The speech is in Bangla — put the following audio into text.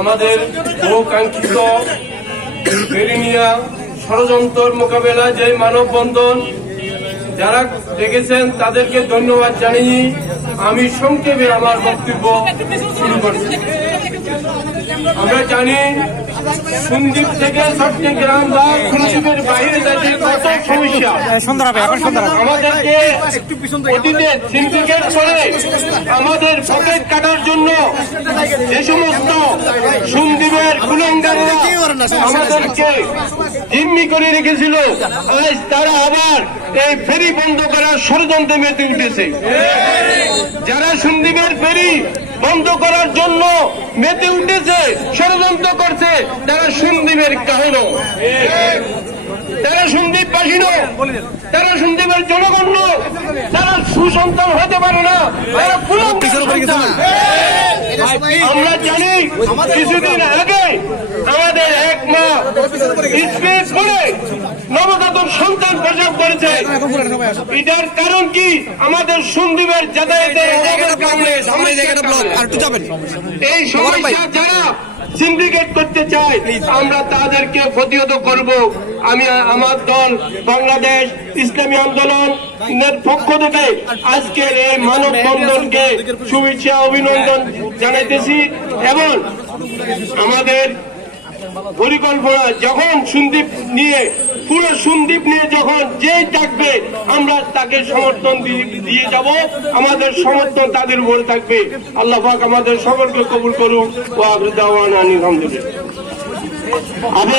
আমাদের বহুকাঙ্ক্ষিত বেরিনিয়া ষড়যন্ত্র মোকাবেলায় যে মানববন্ধন যারা দেখেছেন তাদেরকে ধন্যবাদ জানিয়ে আমি সংক্ষেপে আমার বক্তব্য শুরু করছি। আমরা জানি সন্দ্বীপ থেকে চট্টগ্রাম বা সন্দ্বীপের বাইরে যাতে কত সমস্যা আমাদেরকে অতীতে সিন্ডিকেট করে আমাদের পকেট কাটার জন্য যে সমস্ত সন্দ্বীপের কুলাঙ্গাররা আমাদেরকে জিম্মি করে রেখেছিল, আজ তারা আবার এই ফেরি বন্ধ করার ষড়যন্ত্রে মেতে উঠেছে। যারা সন্দ্বীপের ফেরি বন্ধ করার জন্য মেতে উঠেছে, ষড়যন্ত্র করছে, তারা সন্দ্বীপের কাহিন, তারা সন্দ্বীপবাসী নয়, তারা সন্দ্বীপের জনগণ নয়, তারা সুসন্তান হতে পারে না, তারা আমরা জানি কিছুদিন আগে আমাদের এক মা স্পেস করে নবজাতক সন্তান প্রসব করেছে। এটার কারণ কি? আমাদের সন্দ্বীপের যাতায়াতের কারণে এই সমস্যা যারা সিন্ডিকেট করতে চায় আমরা তাদেরকে প্রতিহত করব। আমি আমার দল বাংলাদেশ ইসলামী আন্দোলনের পক্ষ থেকে আজকের এই মানববন্ধনকে শুভেচ্ছা অভিনন্দন জানাইতেছি এবং আমাদের পরিকল্পনা যখন সন্দ্বীপ নিয়ে পুরো সন্দ্বীপ নিয়ে যখন যেই ডাকবে আমরা তাকে সমর্থন দিয়ে যাব, আমাদের সমর্থন তাদের উপর থাকবে। আল্লাহ পাক আমাদের সকলকে কবুল করুক। ওয়া আখিরু দাওয়ানা আলহামদুলিল্লাহ।